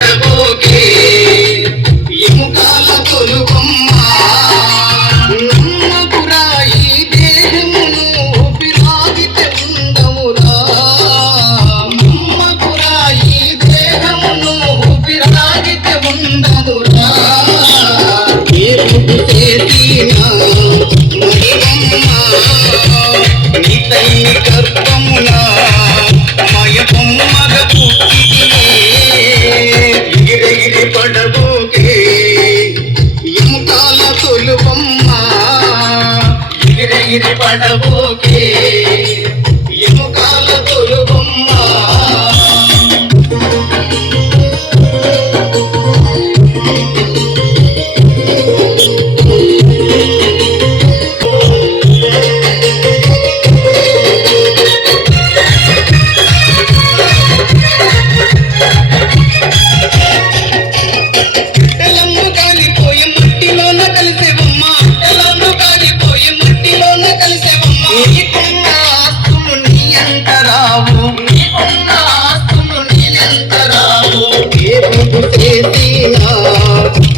పడబోకే ఎముకాల తొలుబొమ్మ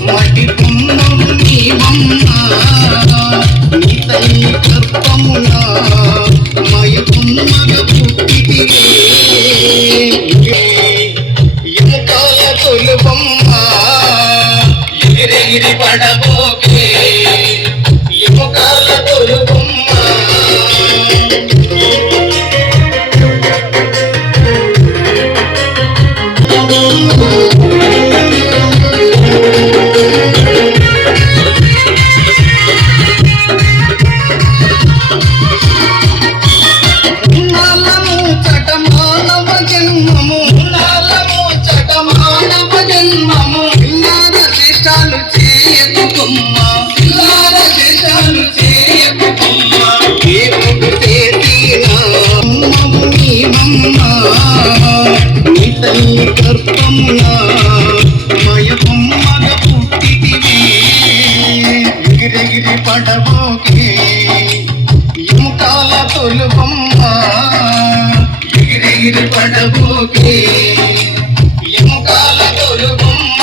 మటి పున్నము నీవమ్మా నీ తల్లి గర్భమున మయకుమ్మగ పుట్టితివే ఎముకాల తొలుబొమ్మ ఎగిరెగిరి పడబోకే ఎముకాల తొలుబొమ్మ తల్లి గర్భమున మయకుమ్మగ పుట్టితివే ఎగిరెగిరి పడబోకే ఎముకాల తొలుబొమ్మ ఎగిరెగిరి పడబోకే ఎముకాల తొలుబొమ్మ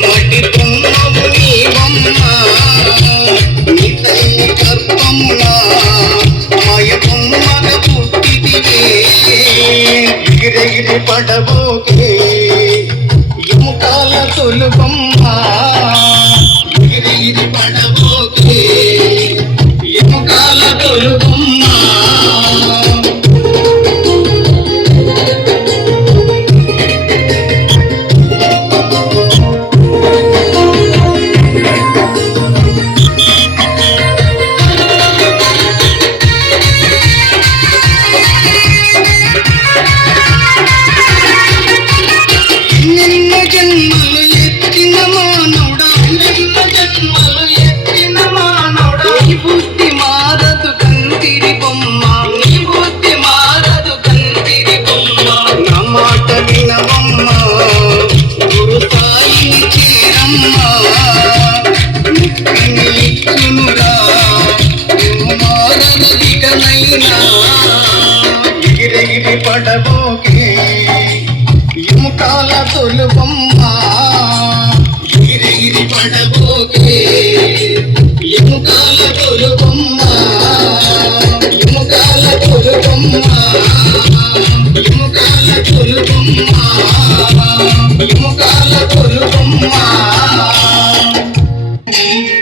మటి పున్నము నీవమ్మ నీ తల్లి గర్భమున మయకుమ్మగ పుట్టితివే ఎగిరెగిరి పడబోకే ఎముకాల తొలుబొమ్మ ఎగిరెగిరి పడబోకే ఎముకాల తొలుబొమ్మ ఎగిరెగిరి పడబోకే ఎముకాల తొలుబొమ్మ ఎగిరెగిరి పడబోకే ఎముకాల తొలుబొమ్మ ఎముకాల తొలుబొమ్మ